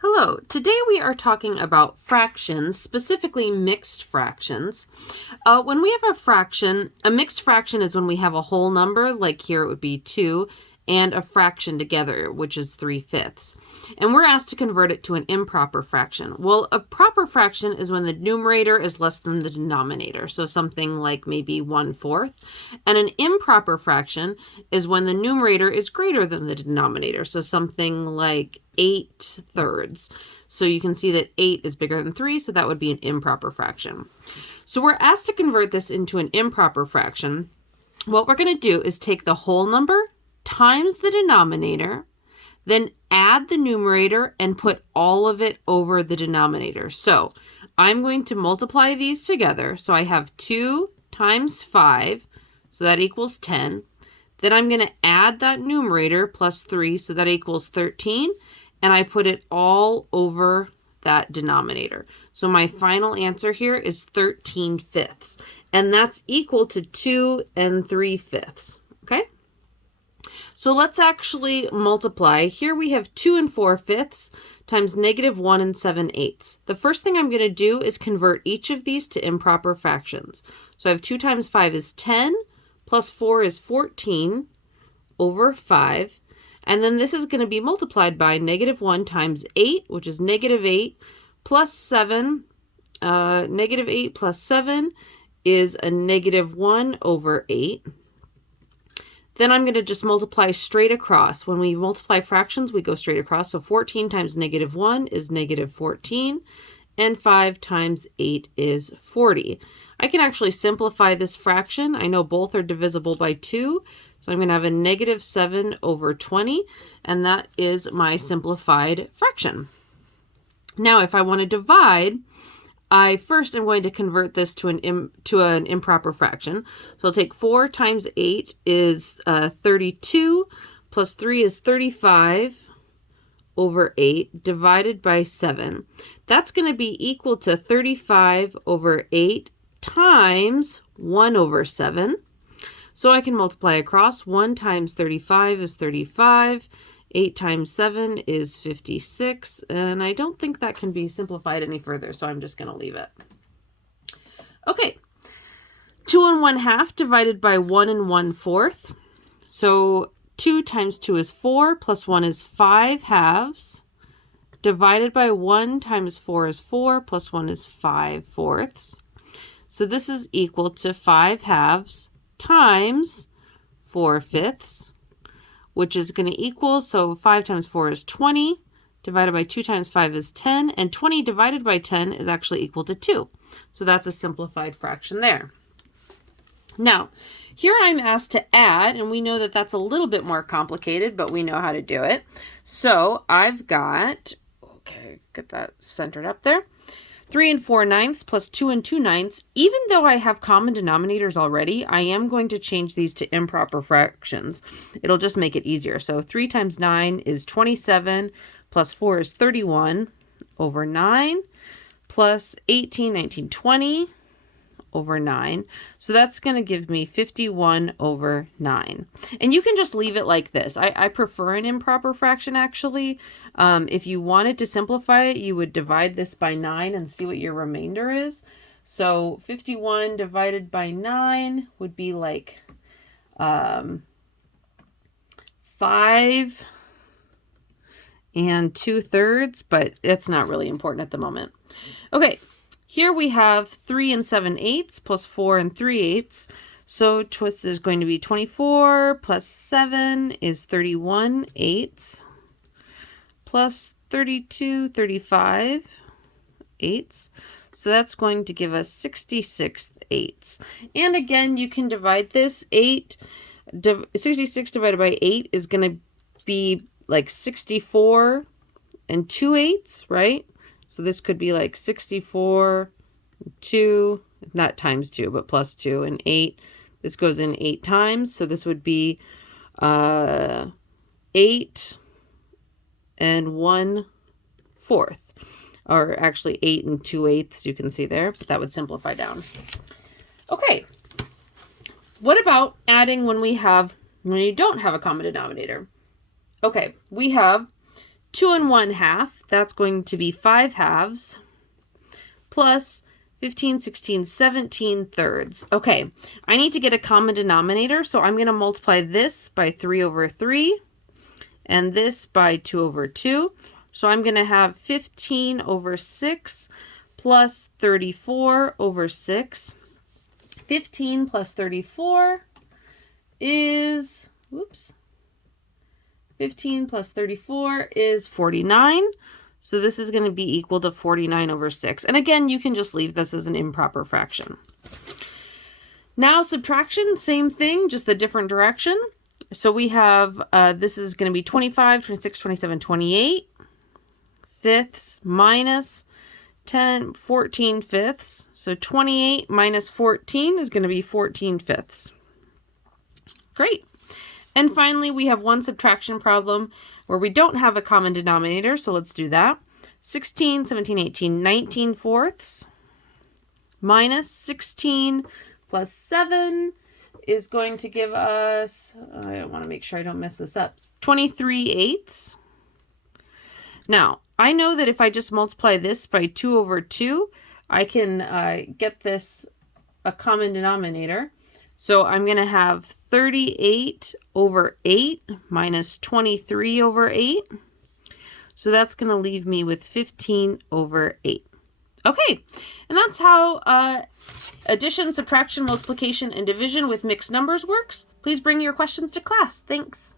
Hello, today we are talking about fractions, specifically mixed fractions. When we have a mixed fraction is when we have a whole number, like here it would be 2, and a fraction together, which is 3/5. And we're asked to convert it to an improper fraction. Well, a proper fraction is when the numerator is less than the denominator, so something like maybe 1/4. And an improper fraction is when the numerator is greater than the denominator, so something like 8/3. So you can see that 8 is bigger than 3, so that would be an improper fraction. So we're asked to convert this into an improper fraction. What we're going to do is take the whole number times the denominator, then add the numerator and put all of it over the denominator. So I'm going to multiply these together. So I have 2 times 5, so that equals 10. Then I'm going to add that numerator plus 3, so that equals 13. And I put it all over that denominator. So my final answer here is 13/5. And that's equal to 2 3/5. Okay? So let's actually multiply. Here we have 2 4/5 times -1 7/8. The first thing I'm going to do is convert each of these to improper fractions. So I have 2 times 5 is 10, plus 4 is 14 over 5. And then this is going to be multiplied by -1 times 8, which is -8, plus 7. -8 plus 7 is a -1 over 8. Then I'm going to just multiply straight across. When we multiply fractions, we go straight across. So 14 times -1 is -14, and 5 times 8 is 40. I can actually simplify this fraction. I know both are divisible by 2, so I'm going to have a -7 over 20, and that is my simplified fraction. Now, if I want to divide, I first am going to convert this to an improper fraction. So I'll take 4 times 8 is 32, plus 3 is 35 over 8 divided by 7. That's going to be equal to 35 over 8 times 1 over 7. So I can multiply across. 1 times 35 is 35. 8 times 7 is 56. And I don't think that can be simplified any further, so I'm just going to leave it. Okay. 2 1/2 divided by 1 1/4. So 2 times 2 is 4, plus 1 is 5/2, divided by 1 times 4 is 4, plus 1 is 5/4. So this is equal to 5/2 times 4/5, which is going to equal, so 5 times 4 is 20, divided by 2 times 5 is 10, and 20 divided by 10 is actually equal to 2. So that's a simplified fraction there. Now, here I'm asked to add, and we know that that's a little bit more complicated, but we know how to do it. So I've got, okay, get that centered up there. 3 4/9 plus 2 2/9. Even though I have common denominators already, I am going to change these to improper fractions. It'll just make it easier. So 3 times 9 is 27, plus 4 is 31 over 9, plus 18, 19, 20 over 9. So that's going to give me 51 over 9. And you can just leave it like this. I prefer an improper fraction, actually. If you wanted to simplify it, you would divide this by 9 and see what your remainder is. So 51 divided by 9 would be like 5 2/3, but it's not really important at the moment. Okay. Here we have 3 7/8 plus 4 3/8. So twist is going to be 24 plus 7 is 31/8 plus 32 35/8. So that's going to give us 66/8. And again, you can divide this. 66 divided by 8 is going to be like 64 2/8, right? So this could be like 64, 2, not times 2, but plus 2, and 8. This goes in 8 times. So this would be 8 1/4. Or actually 8 2/8, you can see there. But that would simplify down. Okay. What about adding when you don't have a common denominator? Okay, we have 2 1/2, that's going to be 5 halves, plus 15, 16, 17 thirds. Okay, I need to get a common denominator, so I'm going to multiply this by 3 over 3, and this by 2 over 2. So I'm going to have 15 over 6 plus 34 over 6. 15 plus 34 is, 15 plus 34 is 49. So this is going to be equal to 49 over 6. And again, you can just leave this as an improper fraction. Now subtraction, same thing, just the different direction. So we have, this is going to be 25, 26, 27, 28 fifths minus 10, 14 fifths. So 28 minus 14 is going to be 14 fifths. Great. And finally, we have one subtraction problem where we don't have a common denominator, so let's do that. 16, 17, 18, 19 fourths minus 16 plus 7 is going to give us, I want to make sure I don't mess this up, 23 eighths. Now, I know that if I just multiply this by 2 over 2, I can get this a common denominator. So I'm going to have 38 over 8 minus 23 over 8. So that's going to leave me with 15 over 8. Okay, and that's how addition, subtraction, multiplication, and division with mixed numbers works. Please bring your questions to class. Thanks.